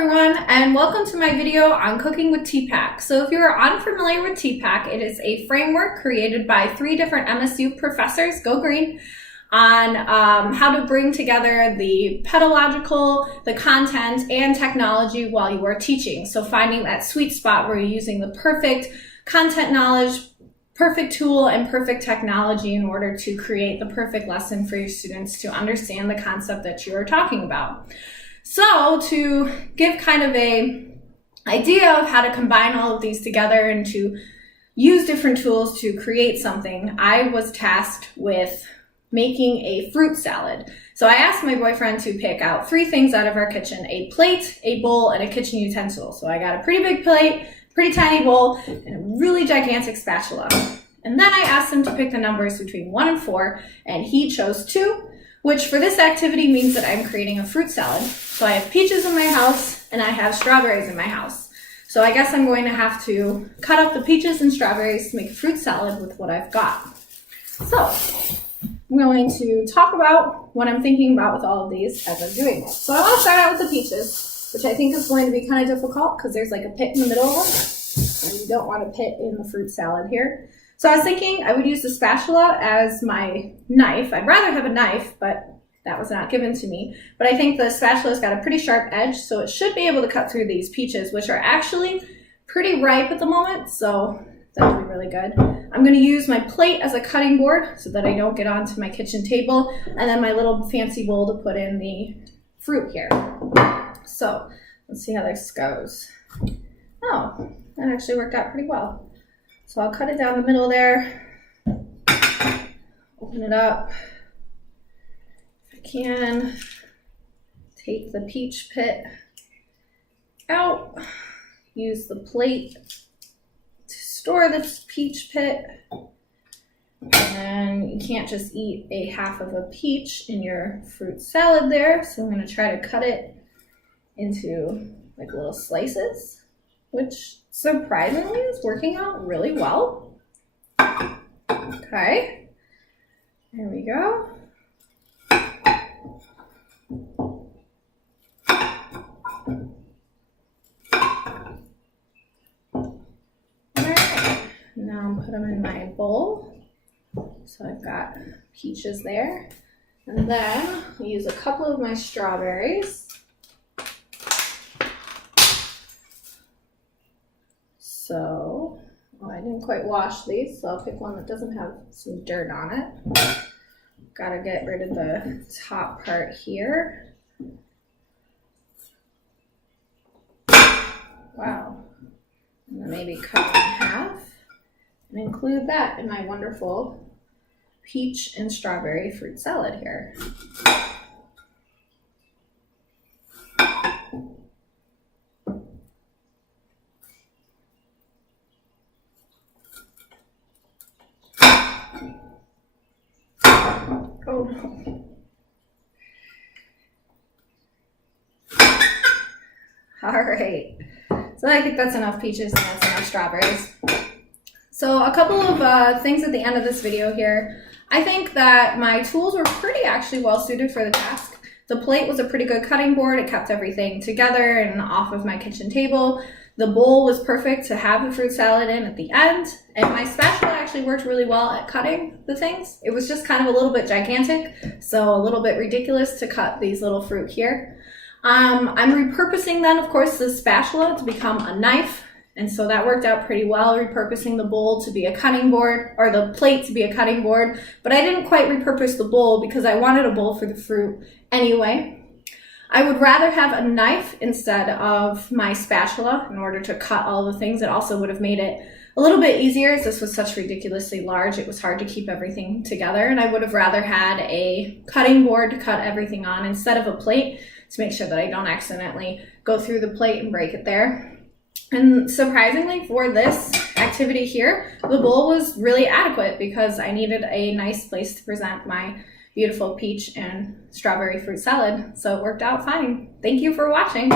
everyone, and welcome to my video on cooking with TPACK. So if you're unfamiliar with TPACK, it is a framework created by 3 different MSU professors, go green, on how to bring together the pedagogical, the content, and technology while you are teaching. So finding that sweet spot where you're using the perfect content knowledge, perfect tool, and perfect technology in order to create the perfect lesson for your students to understand the concept that you are talking about. So to give kind of a idea of how to combine all of these together and to use different tools to create something, I was tasked with making a fruit salad. So I asked my boyfriend to pick out 3 things out of our kitchen: a plate, a bowl, and a kitchen utensil. So I got a pretty big plate, pretty tiny bowl, and a really gigantic spatula. And then I asked him to pick the numbers between 1 and 4, and he chose 2, which for this activity means that I'm creating a fruit salad. So I have peaches in my house and I have strawberries in my house. So I guess I'm going to have to cut up the peaches and strawberries to make a fruit salad with what I've got. So I'm going to talk about what I'm thinking about with all of these as I'm doing it. So I want to start out with the peaches, which I think is going to be kind of difficult because there's like a pit in the middle of them, and you don't want a pit in the fruit salad here. So I was thinking I would use the spatula as my knife. I'd rather have a knife, but that was not given to me. But I think the spatula's got a pretty sharp edge, so it should be able to cut through these peaches, which are actually pretty ripe at the moment, so that would be really good. I'm going to use my plate as a cutting board so that I don't get onto my kitchen table, and then my little fancy bowl to put in the fruit here. So let's see how this goes. Oh, that actually worked out pretty well. So I'll cut it down the middle there, open it up. If I can, take the peach pit out, use the plate to store this peach pit. And you can't just eat a half of a peach in your fruit salad there, so I'm going to try to cut it into like little slices, which surprisingly is working out really well. Okay, there we go. Alright, now I'll put them in my bowl. So I've got peaches there. And then I'll use a couple of my strawberries. So, I didn't quite wash these, so I'll pick one that doesn't have some dirt on it. Gotta get rid of the top part here. Wow. And then maybe cut it in half and include that in my wonderful peach and strawberry fruit salad here. Oh no. All right. So I think that's enough peaches and that's enough strawberries. So a couple of things at the end of this video here. I think that my tools were pretty actually well suited for the task. The plate was a pretty good cutting board. It kept everything together and off of my kitchen table. The bowl was perfect to have the fruit salad in at the end, and my spatula actually worked really well at cutting the things. It was just kind of a little bit gigantic, so a little bit ridiculous to cut these little fruit here. I'm repurposing then, of course, the spatula to become a knife, and so that worked out pretty well, repurposing the bowl to be a cutting board, or the plate to be a cutting board, but I didn't quite repurpose the bowl because I wanted a bowl for the fruit anyway. I would rather have a knife instead of my spatula in order to cut all the things. It also would have made it a little bit easier as this was such ridiculously large. It was hard to keep everything together, and I would have rather had a cutting board to cut everything on instead of a plate to make sure that I don't accidentally go through the plate and break it there. And surprisingly for this activity here, the bowl was really adequate because I needed a nice place to present my beautiful peach and strawberry fruit salad, so it worked out fine. Thank you for watching.